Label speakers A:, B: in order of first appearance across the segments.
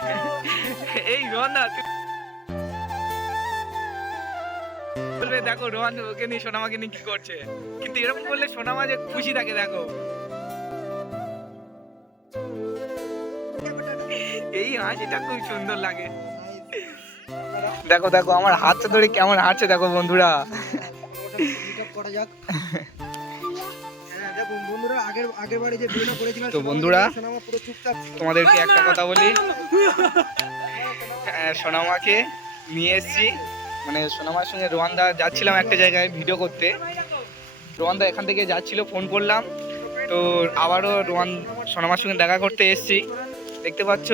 A: এই রোহন না বলবে দেখো রোহন ওকে নিয়ে সোনামাকে নিয়ে কি করছে? কিন্তু এরকম করলে সোনামা যে খুশি থাকে দেখো। এই হাসিটা খুব সুন্দর লাগে। দেখো দেখো আমার হাতটা ধরে কেমন হাঁটছে দেখো বন্ধুরা।
B: করা যাক
A: তো বন্ধুরা,
B: সোনামা পুরো চুপচাপ ছিল
A: তোমাদেরকে একটা কথা বলি। সোনামাকে নিয়ে এসেছি। মানে সোনামার সঙ্গে রোয়ান্দা যাচ্ছিলাম একটা জায়গায় ভিডিও করতে। রোয়ান্দা এখান থেকে যাচ্ছিল, ফোন করলাম। তো আবারও রোয়ান, সোনামার সঙ্গে দেখা করতে এসেছি। দেখতে পাচ্ছ,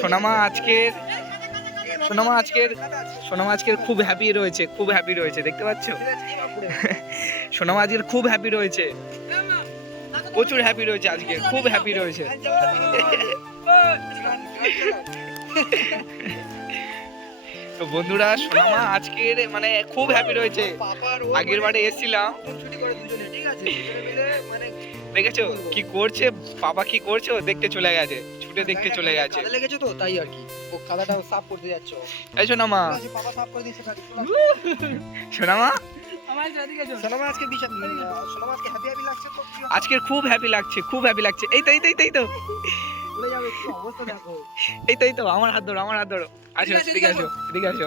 A: সোনামা আজকের সোনামা আজকের সোনামা আজকের খুব হ্যাপি রয়েছে, খুব হ্যাপি রয়েছে, দেখতে পাচ্ছ? সোনামা আজকের খুব হ্যাপি রয়েছে। প্রচুর হ্যাপি রয়েছে আজকে খুব হ্যাপি রয়েছে। তো বন্ধুরা সোনামা আজকের মানে খুব হ্যাপি রয়েছে। আগের বারে এসেছিলাম।
B: মানে
A: দেখেছ কি করছে? বাবা কি করছে? দেখতে চলে গেছে ছুটে দেখতে চলে গেছে।
B: কাদা লেগেছে তো তাই আর কি। ও কাদাটা সাফ করতে যাচ্ছে।
A: এই সোনামা।
B: পাপা সাফ করে
A: সোনামা
B: সোনামা আজকে বিশাল সোনামা আজকে হ্যাপি হ্যাপি লাগছে তো কি
A: আজকের খুব হ্যাপি লাগছে খুব হ্যাপি লাগছে। এই তো এই তো এই তো, এই তো। এই তো আমার হাত ধরো আমার হাত ধরো। আসো এদিকে আসো এদিকে আসো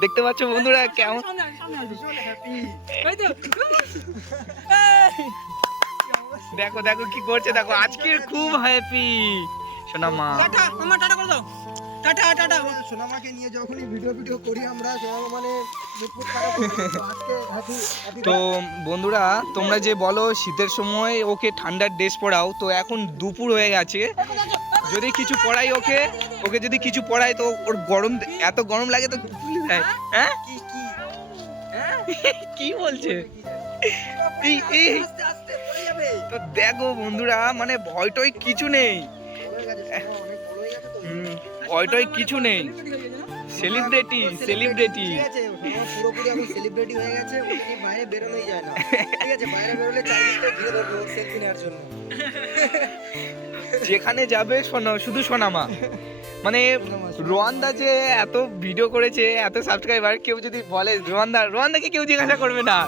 A: দেখতে পাচ্ছ বন্ধুরা কেমন দেখো দেখো কি করছে দেখো আজকের খুব হ্যাপি সোনামা
B: সোনামাকে নিয়ে যখনই ভিডিও ভিডিও করি আমরা মানে তো
A: বন্ধুরা তোমরা যে বলো শীতের সময় ওকে ঠান্ডার ড্রেস পরাও তো এখন দুপুর হয়ে গেছে। যদি কিছু পড়াই ওকে ওকে যদি কিছু পড়াই তো ওর গরম এত গরম লাগে তো তুলে দেয় হ্যাঁ?
B: কি কি?
A: কি বলছে? এই এই
B: আস্তে আস্তে পড়ে যাবে।
A: তো দেখো বন্ধুরা মানে ভয় টয় কিছু নেই। টয় কিছু নেই। সেলিব্রিটি সেলিব্রিটি
B: ঠিক পুরোপুরি এখন সেলিব্রিটি হয়ে গেছে বাইরে বেরোনোই যায় না। ঠিক আছে বাইরে বেরোলে চারিদিকটা ঘিরে ধরবে সেলফি নেওয়ার জন্য।
A: যেখানে যাবে সোনা শুধু সোনামা মানে রোয়ান্দা যে এত ভিডিও করেছে এত সাবস্ক্রাইবার কেউ যদি বলে রোয়ান্দা রোয়ান্দাকে কেউ জিজ্ঞাসা করবে না।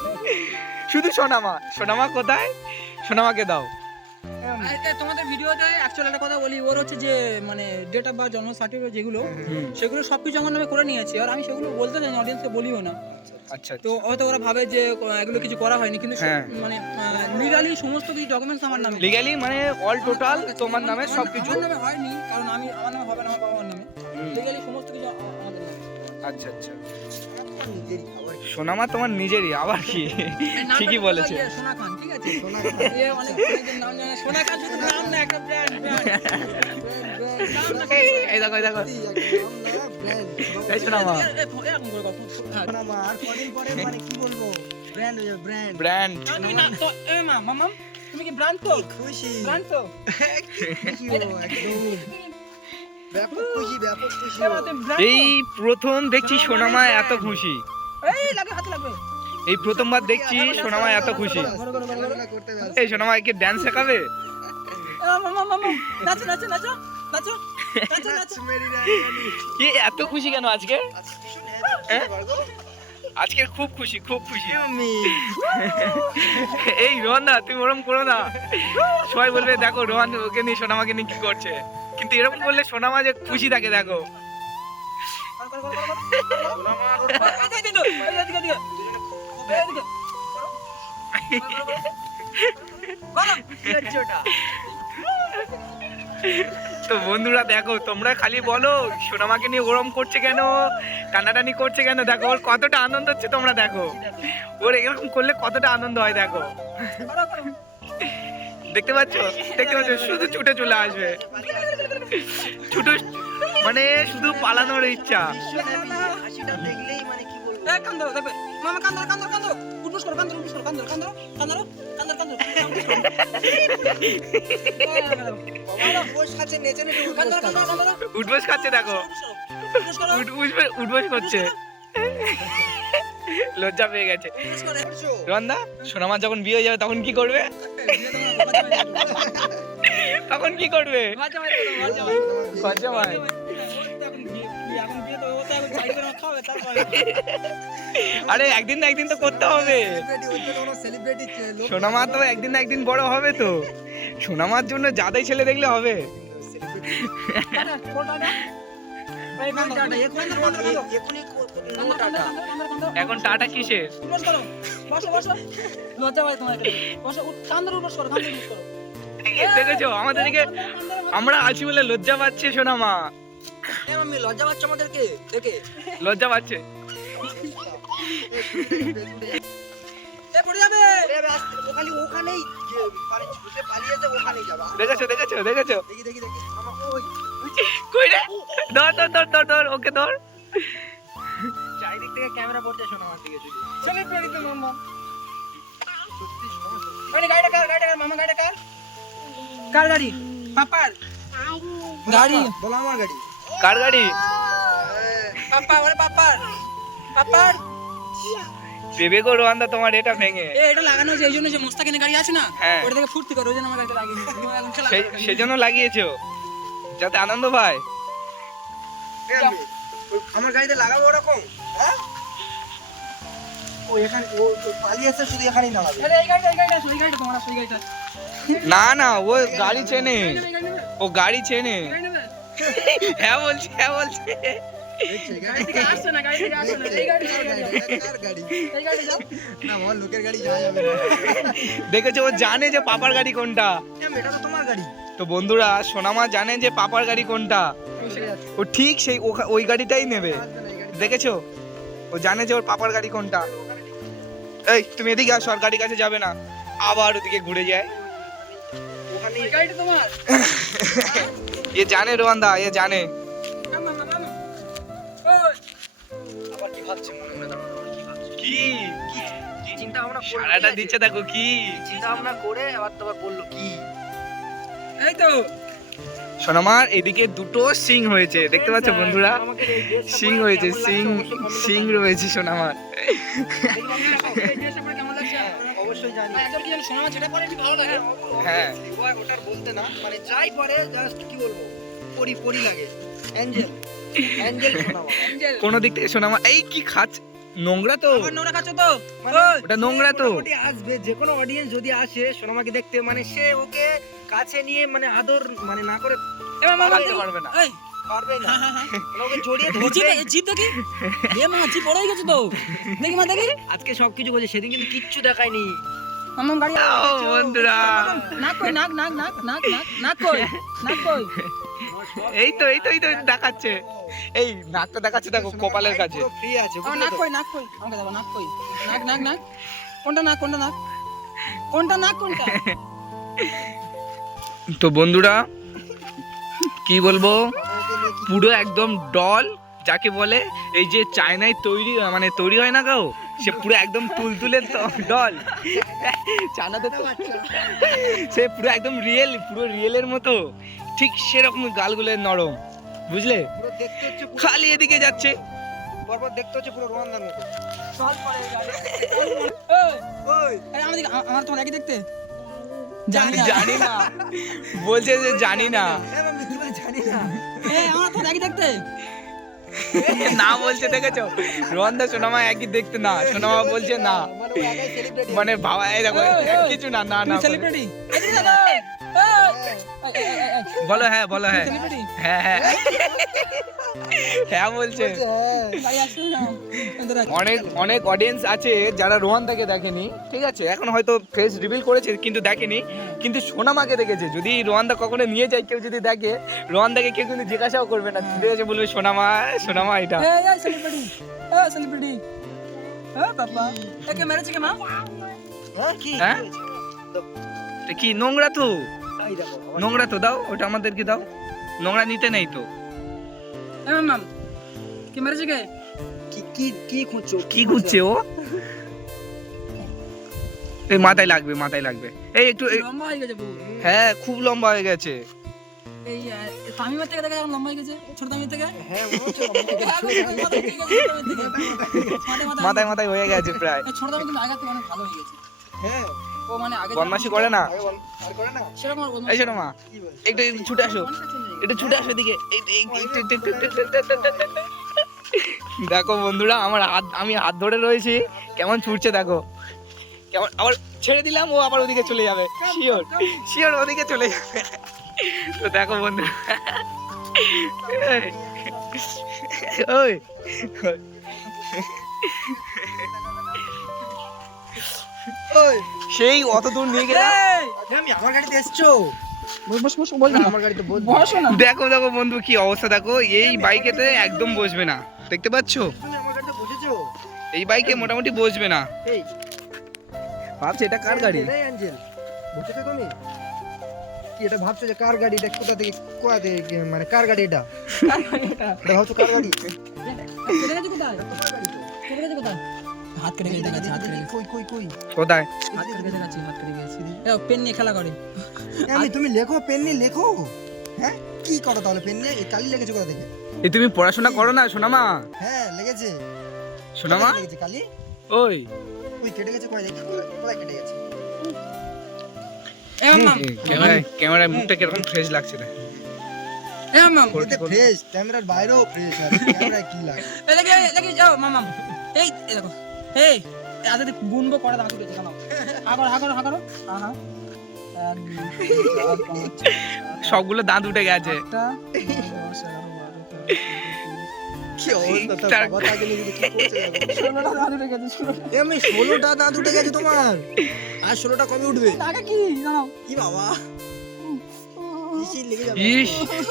A: শুধু সোনামা সোনামা কোথায়? সোনামাকে দাও।
C: তোমাদের ভিডিওতে অ্যাকচুয়ালি একটা কথা বলি ওর হচ্ছে যে মানে ডেট অফ বার্থ জন্ম সার্টিফিকেট যেগুলো সেগুলো সব কিছু আমার নামে করে নিয়েছে। আর আমি সেগুলো বলতে চাই অডিয়েন্সকে বলিও না।
A: আচ্ছা
C: তো হয়তো ওরা ভাবে যে এগুলো কিছু করা হয়নি কিন্তু
A: হ্যাঁ।
C: মানে লিগালি সমস্ত কিছু ডকুমেন্টস আমার নামে।
A: লিগালি মানে অল টোটাল তোমার নামে সবকিছু।
C: আমার নামে হয়নি কারণ আমি আমার নামে হবে না আমার বাবার নামে। লিগালি সমস্ত কিছু আমাদের
A: আচ্ছা আচ্ছা। সোনামা তোমার নিজেরই আবার কি? ঠিকই বলেছে।
C: সোনা খান আছে
B: সোনা
C: অনেক নাম জানে সোনা খান শুধু নাম না একটা ব্র্যান্ড
A: এই দেখো এই দেখো এই সোনামা
C: এরকম করে কথা হ্যাঁ।
B: সোনামা আর কদিন পরে মানে কি বলব ব্র্যান্ড হয়ে ব্র্যান্ড
A: ব্র্যান্ড
C: তুমি না তো এ মা মামাম তুমি কি ব্র্যান্ড তো
B: খুশি
C: ব্র্যান্ড তো
B: একদম ব্যাপক খুশি ব্যাপক খুশি
C: এ
B: ও।
C: মা, তুমি brand
A: এই প্রথম দেখছি সোনামা এত খুশি
C: এই লাগে হাতে লাগবে
A: এই প্রথমবার দেখছি সোনামা এত খুশি। এই সোনামা একে ড্যান্স শেখাবে
C: নাচো নাচো নাচো নাচো।
A: এ এত খুশি কেন আজকে
B: আজকে
A: হ্যাঁ? খুব খুশি খুব খুশি এই রোহন না তুমি ওরম করো না সবাই বলবে দেখো রোহন ওকে নিয়ে সোনামাকে নিয়ে কি করছে কিন্তু এরকম করলে সোনামা যে খুশি থাকে দেখো
C: কর
A: তো বন্ধুরা দেখো তোমরা খালি বলো সোনামাকে নিয়ে ওরম করছে কেন? কান্নাটানি করছে কেন? দেখো ওর কতটা আনন্দ হচ্ছে তোমরা দেখো। ওর এরকম করলে কতটা আনন্দ হয় দেখো। দেখতে পাচ্ছ? দেখতে পাচ্ছ? শুধু ছুটে চলে আসবে। ছুটে মানে শুধু পালানোর ইচ্ছা।
B: দেখলেই মানে কি বলব?
C: কান্দো মামা কান্দো কান্দো কান্দো। উঠবস করো
B: খাচ্ছে
A: দেখো
C: উঠবস করো
A: উঠবে- উঠবস করছে লজ্জা পেয়ে গেছে? রন্দা সোনামা যখন বিয়ে হয়ে যাবে তখন কি করবে। তখন কি করবে
C: খরচা মাইরে
A: আরে একদিন না একদিন তো করতে হবে সোনামা তো একদিন না একদিন বড় হবে তো সোনামার জন্য যাদাই ছেলে দেখলে হবে। এখন টাটা কিসের
C: করো।
A: দেখেছ আমাদেরকে। আমরা আছি বলে লজ্জা পাচ্ছে সোনামা
B: মাম্মি লজ্জা পাচ্ছ আমাদেরকে দেখে
A: লজ্জা পাচ্ছে
C: এ, পড়ে যাবে।
B: এ বে, আস্তে, ও খালি ওখানেই যে পালি- ছুটে পালিয়েছে ওখানেই যাবা
A: দেখেছ দেখেছ দেখেছ
B: দেখি দেখি দেখি আমাকে ওই
A: কই রে ধর ধর ধর ধর ধর ওকে ধর চারিদিক থেকে ক্যামেরা পড়ছে সোনামার দিকে শুধু
C: Celebrity তো মাম্মা। গাড়িটা কার, গাড়িটা কার, মামা, গাড়িটা কার? কার গাড়ি? পাপার? গাড়ি।
B: বলো আমার গাড়ি
A: কার গাড়ি
C: পাপা, ওরে পাপার। পাপার?
A: দেবে গো রোয়ান্দা তোমার এটা ভেঙে
C: এ, এটা লাগানো হয়েছে এই জন্য যে মোস্তাকিনের গাড়ি আছে না
A: হ্যাঁ।
C: ওটা থেকে ফুর্তি করে ওই জন্য আমার গাড়িটা
A: সেই
C: করো।
A: সেজন্য লাগিয়েছো যাতে আনন্দ পায়
B: আমার গাড়িতে লাগাবো ওরকম হ্যাঁ ও এখানে ও ও পালিয়েছে শুধু এখানেই দাঁড়াবে
C: এই গাড়িটা, এই গাড়িটা ওই গাড়িটা তোমার ওই গাড়িটা।
A: না না ও গাড়ি চেনে? ও গাড়ি চেনে? হ্যাঁ বলছি হ্যাঁ বলছি।
B: দেখছে
A: ও জানে যে পাপার গাড়ি কোনটা।
B: এম, এটা তো তোমার গাড়ি।
A: তো বন্ধুরা সোনামা জানে যে পাপার গাড়ি কোনটা। ও ঠিক সেই ওখা- ওই গাড়িটাই নেবে। দেখেছ? ও জানে যে ওর পাপার গাড়ি কোনটা। এই তুমি এদিকে আসো আর গাড়ির কাছে যাবে না। আবার ওদিকে ঘুরে যায়। এ জানে রোয়ান্দা।
C: ওই,
B: আবার কি চিন্তা ভাবনা
A: সারাটা দিচ্ছে দেখো কি?
B: চিন্তা ভাবনা করে আবার বলল কি?
C: এই তো।
A: সোনামার এদিকে দুটো সিং হয়েছে দেখতে পাচ্ছ বন্ধুরা? সিং হয়েছে সিং সিং রয়েছে সোনামার
B: অবশ্যই জানি।
C: না, একজন কি জানি সোনা মাছ যেটা পরে কি ভালো লাগে?
A: হ্যাঁ।
B: ওটার বলতে না মানে যাই পরে জাস্ট কি বলব পরি পরি লাগে। Angel angel
C: angel.
A: কোনো দিক থেকে সোনামা এই কি খাচ্ছ নোংরা তো।
C: আবার নোংরা খাচ্ছ তো?
B: মানে
A: ওটা নোংরা তো।
B: আসবে যে কোনো অডিয়েন্স যদি আসে সোনামাকে দেখতে মানে সে ওকে কাছে নিয়ে মানে আদর মানে না করে
C: এবার মামা
A: পারবে না।
C: এই,
B: পারবে না।
C: হ্যাঁ, হ্যাঁ, হ্যাঁ।
B: ওকে জড়িয়ে ধরবে।
C: এ- দেখি। এ মা, জিপ বড় গেছে তো। দেখি মা, দেখি।
B: আজকে সবকিছু করছে সেদিন কিন্তু কিচ্ছু দেখায়নি।
C: মামাম গাড়ি
A: বন্ধুরা।
C: নাক কই নাক নাক নাক নাক নাক নাক কই নাক কই
A: এই তো এই তো এই তো দেখাচ্ছে। এই নাকটা দেখাচ্ছে দেখো কপালের কাছে।
B: ফ্রি আছে
C: নাক কই নাক কই আমাকে দাও নাক কই নাক নাক নাক। কোনটা নাক কোনটা নাক? কোনটা নাক কোনটা?
A: তো বন্ধুরা কি বলব? পুরো একদম ডল যাকে বলে এই যে চায়নায় তৈরি মানে তৈরি হয় না গো? সে পুরো একদম তুলতুলে ডল চায়নাতে তো সে পুরো একদম রিয়েল পুরো রিয়েলের মতো। ঠিক সেরকম গালগুলো নরম। বুঝলে?
B: পুরো দেখতে হচ্ছে পুরো-
A: খালি এদিকে যাচ্ছে।
B: পরপর দেখতে হচ্ছে পুরো রোয়ান্দার মতো।
C: চল পরে ওই
B: ওই।
C: আরে আমাদের আমার তোমার একই দেখতে। জানি
A: জানি না বলছে যে জানি না
B: হ্যাঁ জানি না
C: আমার তোমার একই দেখতে
A: না বলছে দেখেছ রন্দা সোনামা একই দেখতে না সোনামা বলছে না
B: মানে
A: মানে ভাবা এই দেখো। কিছু না না না
C: সেলিব্রিটি
A: বলো হ্যাঁ বলো হ্যাঁ হ্যাঁ হ্যাঁ হ্যাঁ বলছে।
C: আছে।
A: অনেক অনেক অডিয়েন্স আছে যারা রোহানদাকে দেখেনি ঠিক আছে? এখন হয়তো ফেস রিভিল করেছে কিন্তু দেখেনি। কিন্তু সোনামাকে দেখেছে। যদি রোহানদা কখনো নিয়ে যায় কেউ যদি দেখে রোহানদাকে কেউ কিন্তু জিজ্ঞাসাও করবে না। ঠিক আছে বলবে সোনামা সোনামা এটা।
C: সেলিব্রিটি হ্যাঁ বাবা। একে মেরেছে কে মা?
B: হ্যাঁ কি?
A: হ্যাঁ? নোংরা তো? নোংরা তো দাও ওটা আমাদেরকে দাও। নোংরা নিতে নেই তো।
C: কি মেরেছে কে
B: কি কি কি খুঁজছো
A: কি ও এই মাথায় লাগবে মাথায় লাগবে এই একটু
C: লম্বা হয়ে গেছে
A: হ্যাঁ খুব লম্বা হয়ে গেছে
C: এই তামিমের থেকে দেখা লম্বা হয়ে গেছে ছোট তামিমের থেকে
B: হ্যাঁ হচ্ছে লম্বা গেছে।
C: মাথায়। মাথায় মাথায়
A: মাথায় মাথায় হয়ে গেছে প্রায়
C: ছোট তামিম আগের থেকে অনেক ভালো হয়ে গেছে
B: হ্যাঁ
C: ও
A: করে না?
C: সেরকম
A: এই সেটা মা একটু ছুটে আসো। একটু ছুটে আসো এদিকে। দেখো বন্ধুরা আমার হাত আমি হাত ধরে রয়েছি। কেমন ছুটছে দেখো। কেমন আবার ছেড়ে দিলাম ও আবার ওদিকে চলে যাবে। শিওর শিওর ওদিকে চলে যাবে। তো দেখো বন্ধুরা। ওই। সেই অত দূর নিয়ে গেলাম।
B: আমি আমার গাড়িতে এসছো?
C: বস বস বস বল না
B: আমার গাড়িতে বল
C: বসো না।
A: দেখো দেখো বন্ধু কি অবস্থা দেখো এই বাইকেতে একদম বসবে না। দেখতে পাচ্ছো?
B: তুমি আমার গাড়িতে বসেছো?
A: এই বাইকে মোটামুটি বসবে না।
B: এই।
A: ভাবছে এটা কার গাড়ি?
B: তুমি? কি এটা ভাবছ যে কার গাড়ি? এটা কোথা থেকে কোথা থেকে মানে কার গাড়ি এটা? এটা? ভাবছ কার গাড়ি?
C: কোথায়? কোথায়? হাত কেটে গেছে দেখাচ্ছি হাত কেটে
B: কই কই কই?
A: কোথায়?
C: হাত কেটে গেছে দেখাচ্ছি হাত কেটে গেছে। এ পেন নিয়ে খেলা করে।
B: আমি তুমি লেখো পেন নিয়ে লেখো। হ্যাঁ? কি করো তাহলে পেন নিয়ে? এই কালি লেগেছে কোথা থেকে?
A: এই তুমি পড়াশোনা করো না সোনামা?
B: হ্যাঁ লেগেছে।
A: সোনামা?
B: লেগেছে কালি?
A: ওই।
B: ওই কেটে গেছে কয় দেখি কোথায়- কেটে গেছে?
C: এ মাম।
A: ক্যামেরায় ক্যামেরায় মুখটা কীরকম ফ্রেশ লাগছে না
C: এ মাম।
B: ফ্রেশ ক্যামেরার বাইরেও ফ্রেশ আর ক্যামেরায় কি লাগে
C: এ দেখি যাও মাম এই দেখো। এই দাঁত আহা
A: সবগুলো দাঁত উঠে গেছে।
C: উঠে
B: তোমার। আর কবে উঠবে?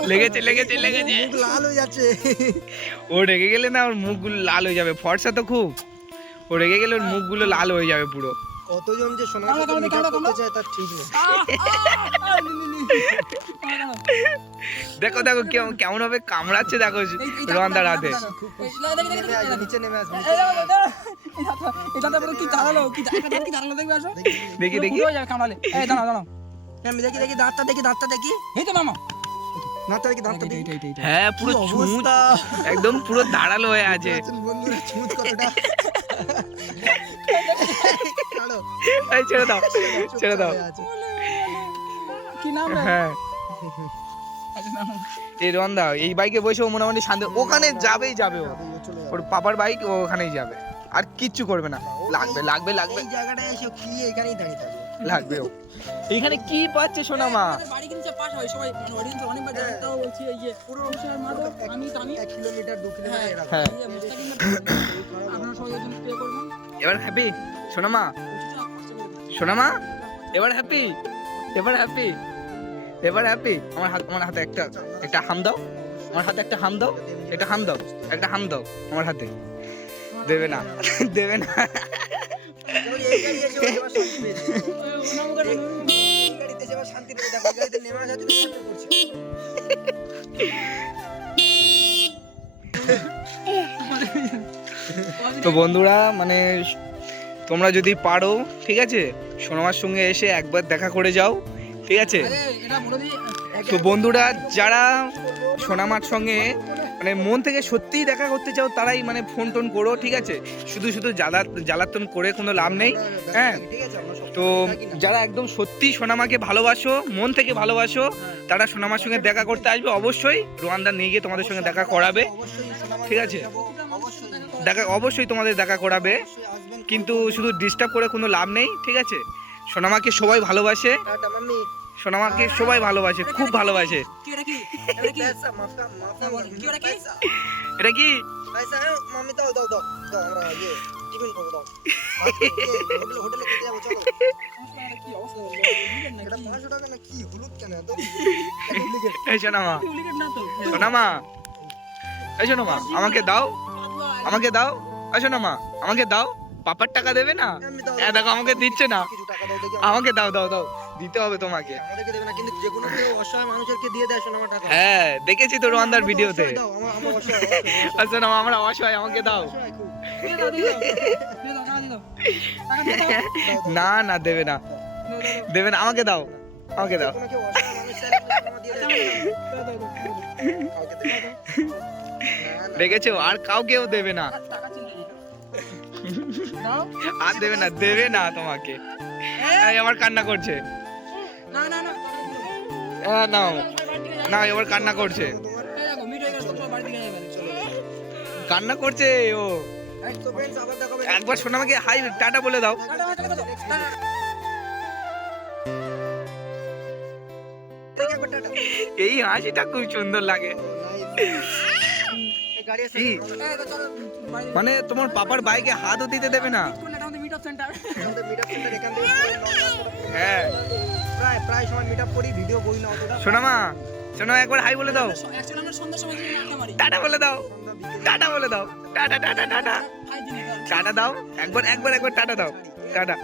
A: লেগেছে লেগেছে
B: লাল হয়ে যাচ্ছে।
A: ও রেগে গেলে না ওর মুখগুলো লাল হয়ে যাবে। ফর্সা তো খুব। রেগে গেলে ওর মুখগুলো লাল হয়ে যাবে পুরো
B: কতজন যে
C: সোনা
B: করতে চায় তার ঠিক
A: দেখো দেখো কেমন কেমন হবে কামড়াচ্ছে দেখো
C: রন্দার
A: হাতে
B: নিচে নেমে আসবে
C: দেখি দেখি
A: দেখি
B: দাঁতটা দেখি দাঁতটা দেখি
A: হ্যাঁ পুরো একদম পুরো দাঁড়াল হয়ে আছে
B: ছাড়ো,
A: দাও ছেড়ে দাও।
C: কি নাম
A: হ্যাঁ। এই রন্দা এই বাইকে বসে ও মোটামুটি শান্তি ওখানে যাবেই যাবে ও। ওর পাপার বাইক ও ওখানেই যাবে। আর কিচ্ছু করবে না। লাগবে লাগবে লাগবে।
B: এই জায়গাটায় এসে কি এখানেই দাঁড়িয়ে থাকবে।
A: লাগবে ও। এইখানে কি পাচ্ছে সোনা মা?
C: বাড়ি পাশ হয় সবাই অডিয়েন্স অনেকবার জানে বলছি এই যে পুরো অনুষ্ঠানের মাধ্যমে আমি আমি।
B: এক কিলোমিটার
C: হ্যাঁ।
B: এরকম।
A: হ্যাঁ।
C: আপনারা সবাই করবেন।
A: এবার হ্যাপি সোনা মা? সোনা মা? এবার হ্যাপি এবার হ্যাপি এবার হ্যাপি আমার হাত আমার হাতে একটা একটা হাম দাও। আমার হাতে একটা হাম দাও। একটা হাম দাও। একটা হাম দাও। আমার হাতে। দেবে না। দেবে না। তো বন্ধুরা মানে তোমরা যদি পারো ঠিক আছে? সোনামার সঙ্গে এসে একবার দেখা করে যাও ঠিক আছে? তো বন্ধুরা যারা সোনামার সঙ্গে মানে মন থেকে সত্যিই দেখা করতে চাও, তারাই মানে ফোন টোন করো, ঠিক আছে শুধু শুধু জ্বালা, জ্বালাতন করে কোনো লাভ নেই হ্যাঁ। তো যারা একদম সত্যি সোনামাকে ভালোবাসো, মন থেকে ভালোবাসো, তারা সোনামার সঙ্গে দেখা করতে আসবে, অবশ্যই রোয়ান্দা নিয়ে গিয়ে তোমাদের সঙ্গে দেখা করাবে, ঠিক আছে। দেখা, অবশ্যই তোমাদের দেখা করাবে, কিন্তু শুধু ডিস্টার্ব করে কোনো লাভ নেই, ঠিক আছে সোনামাকে সবাই ভালোবাসে। সোনামাকে সবাই ভালোবাসে, খুব ভালোবাসে।
C: এটা কি?
B: আমাকে দাও আমাকে দাও
C: আসো না
A: মা আমাকে দাও। পাপার টাকা দেবে না? দেখো, আমাকে দিচ্ছে না। আমাকে দাও দাও দাও। দিতে হবে তোমাকে।
B: কিন্তু যে কোনো কেউ অসহায় মানুষেরকে দিয়ে দেয়
A: হ্যাঁ দেখেছি তো রোয়ান্দার ভিডিওতে। আচ্ছা না আমরা অসহায় আমাকে দাও। না না দেবে না। দেবে না আমাকে দাও আমাকে দাও। দেখেছ আর কাউকেও দেবে না। আর দেবে না দেবে না তোমাকে। আমার কান্না করছে। হ্যাঁ নাও। না এবার কান্না করছে। কান্না করছে ও। একবার সোনামাকে হাই টাটা বলে দাও। এই হাসিটা খুব সুন্দর লাগে। মানে তোমার পাপার বাইকে হাতও দিতে দেবে না। হ্যাঁ।
B: প্রায় প্রায় সময় মিটআপ করি ভিডিও করি না অতটা।
A: সোনামা সোনামা একবার হাই বলে দাও।
C: অ্যাকচুয়ালি আমরা সন্ধ্যার সময় আড্ডা মারি।
A: টাটা বলে দাও। টাটা বলে দাও। Tata tata tata. টাটা দাও। একবার একবার একবার টাটা দাও। টাটা।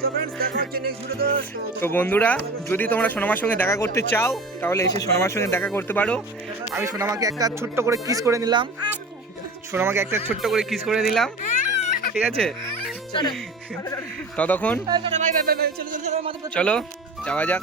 B: সো ফ্রেন্ডস দেখা হচ্ছে নেক্সট ভিডিওতে
A: তো বন্ধুরা যদি তোমরা সোনামার সঙ্গে দেখা করতে চাও তাহলে এসে সোনামার সঙ্গে দেখা করতে পারো। আমি সোনামাকে একটা ছোট্ট করে কিস করে নিলাম। সোনামাকে একটা ছোট্ট করে কিস করে নিলাম। ঠিক আছে? ততক্ষণ চলো যাওয়া যাক।